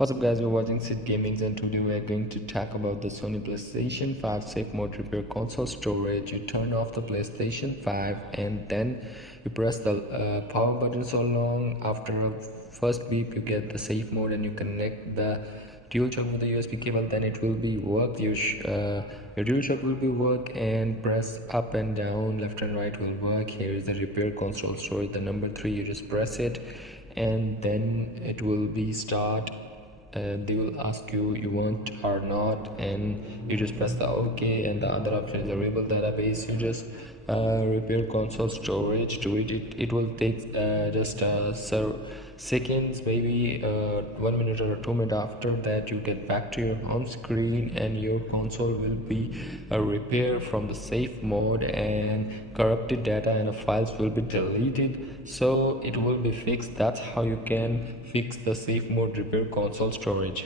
What's up guys, we're watching Sid Gaming and today we are going to talk about the Sony PlayStation 5 Safe Mode Repair Console Storage. You turn off the PlayStation 5 and then you press the power button so long. After a first beep you get the safe mode and you connect the DualShock with the USB cable, then it will be work. Your DualShock will be work, and press up and down, left and right will work. Here is the repair console storage, the number 3, you just press it and then it will be start. They will ask you want or not, and you just press the OK, and the other option is the rebel database. You just repair console storage to it will take just seconds, maybe 1 minute or 2 minutes. After that you get back to your home screen and your console will be repaired from the safe mode, and corrupted data and the files will be deleted, so it will be fixed. That's how you can fix the safe mode repair console storage.